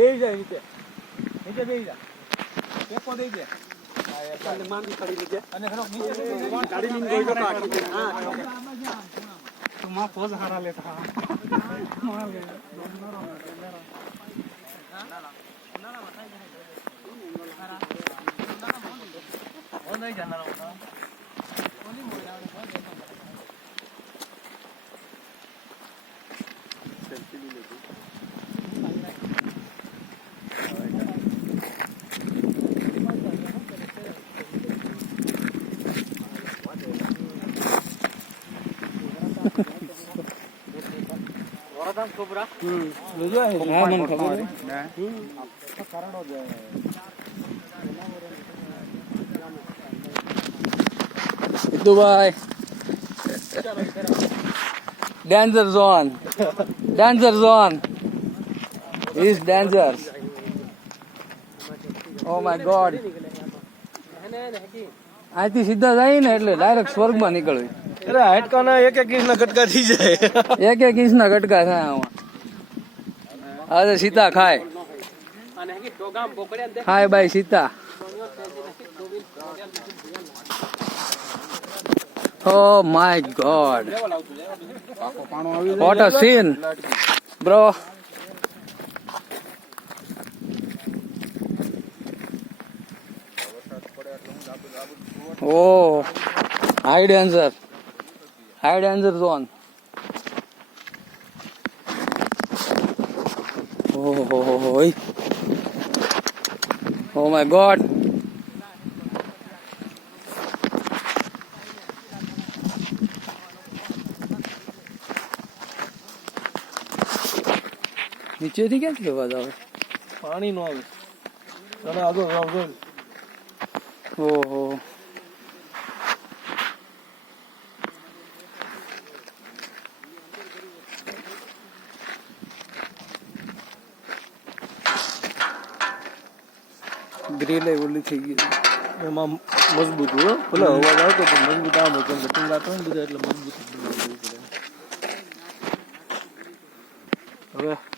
બેહી જાય નીચે નીચે બેહી જા ટેકો દઈ દે અને માંડી ખડી લીજે અને ખરો નીચે ગાડી લઈને ગઈ તો કાકી હા તો માં પોઝ હારા લેતા માં લે નહીં જાનાર કોની મોડા સેલ્ફી લી લેતી વરદાન કોબરા જોજો હા મને ખબર હે કરડો જાય Dubai. Danger zone. Danger zone. Is danger. Oh my God. અહીંથી સીધા જાય ને એટલે ડાયરેક્ટ સ્વર્ગમાં નીકળવી. અરે હાટકાના એક ઇંચના કટકા થઈ જાય. એક ઇંચના કટકા થાય આમાં. આજે સીતા ખાય. ખાય બાય Sita. Oh my God. What a scene, bro. Oh, high danger. High danger zone. Oh, oh my God. નીચેથી ક્યાંથી અવાજ આવે પાણી નો આવે ચાલો આગળ આગળ ઓહો ગ્રીલ ઓલી થઈ ગઈ એમાં મજબૂત હોય ભલે અવાજ આવતો પણ મજબૂત આમ હોય કેમ કે ટીંગાતો હોય ને બધા એટલે મજબૂત હવે